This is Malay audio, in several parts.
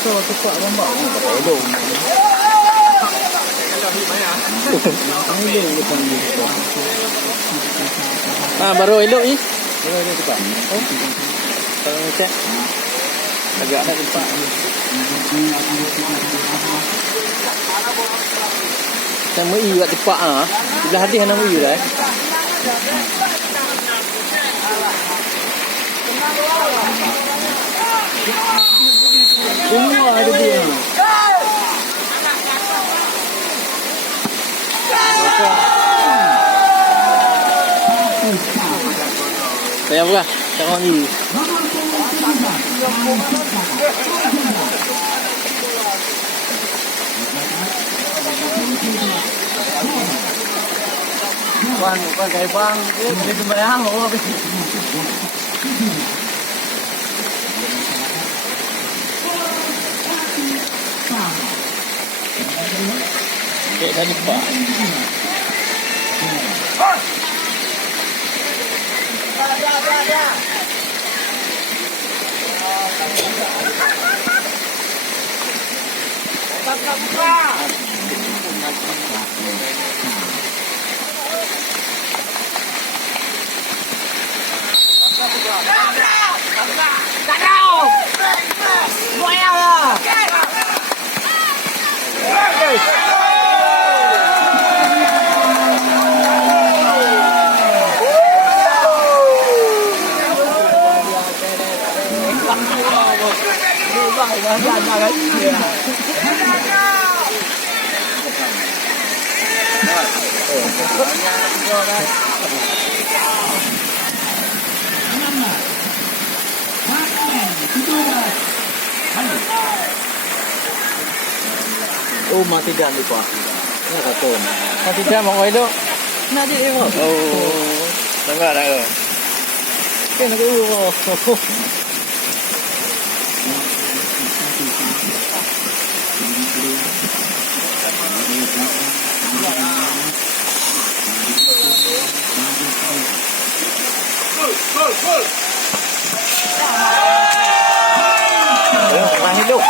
So, cepat gambar ni tak elok. Baru elok ni. Baru elok cepat. Oh. Kalau macam agak nak cepat. Nama I buat cepat ah. Sudah hadis nama I dah. Semua ada dia. Saya buka, tengok ni. Bang, kayak bang, dia sembahyang apa habis. Kayak tadi Pak. Oh, mati dah ni Pak. Ni kata. Mati dah mau itu. Nak dia mau. Oh. Tengok dah tu. Kena tu. Gol. Ayo, orang hidup.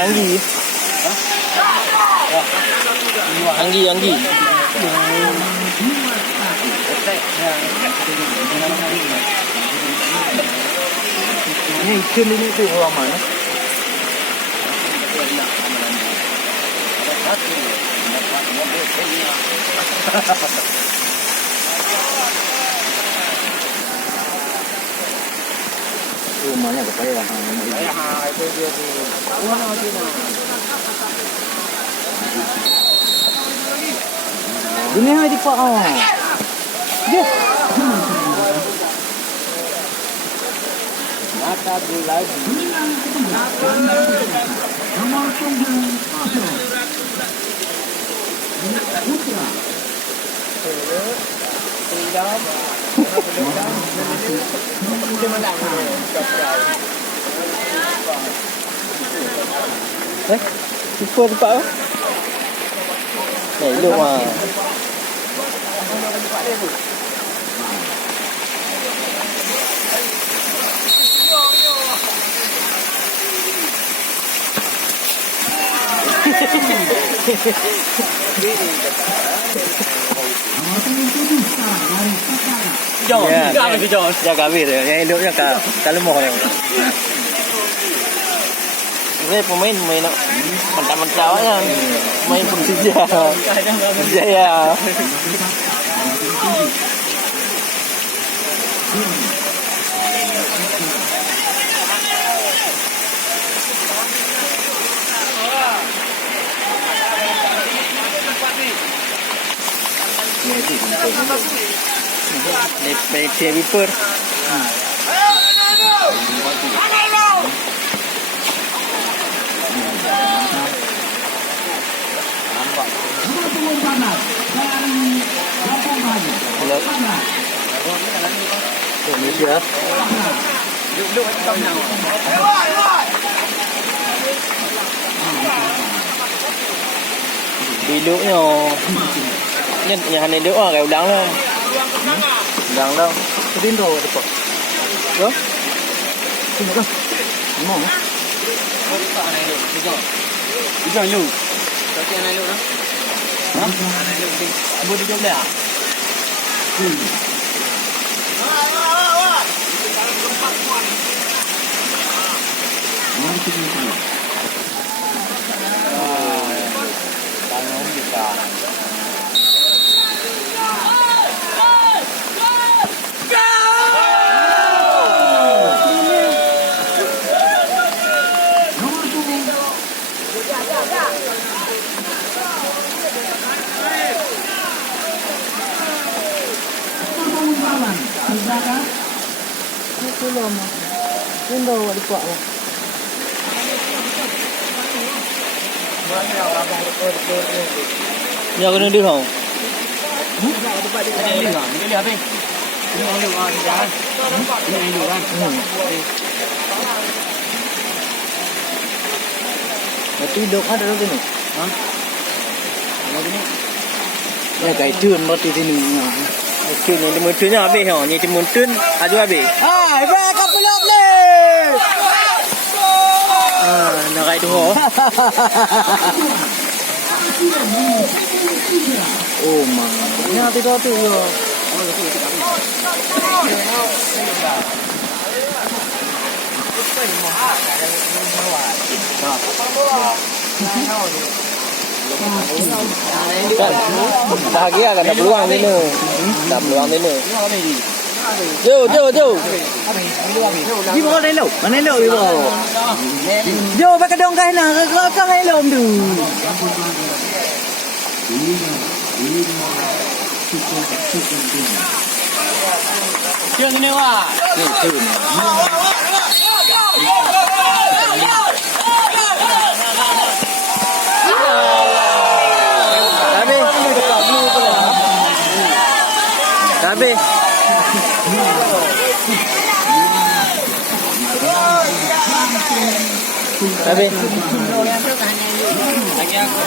Anggi. Anggi. Ini ikan ini tu orang mana? Rumahnya kepala itu dia tu. Mana dia nak? Dunia di Pak. Dia. Mata bulat. Nomor 9. Putra. Super tempat apa? Elok lah. Jaga habis dia. Yang eloknya kat lemah dia. Ini pemain nak mentah-mentah kan. Main Persija. Persija. Baik dia viper. Nampak. Malaysia. Duduk kat sana. Duduknya. Yang ni duduk kayak udang lah. Udang dah. Sedin tu ada pak. Ya? Sini kan. Mau. Hijau lu. Tapi anak lu dah. Ha? Abu di jom dah. Tangan kita. Itu lama. Ini dah di kuat lah. Nhà có nên đi không? Ini lihat ni. Ini orang lu ah jalan. Ini lu kan. Mati dok ada di sini. Ha? Ada ni. Ya kai turun mati sini. Chứ nó muốn trứng nhà bê hả? Như thì muốn trứng à chú bê. Hai, back up belum ni. Nó gãy đúng không? Oh man. Ni tidak tu yo. Kan bahagia kan tak peluang ni ni. Tak peluang ni ni. Jom. Di bawah ni lo. Mana lo di bawah? Jo, pakai dong kai na. Kau kai lo tu. Chưa cái nào à? Tapi. Tapi. Lagi aku.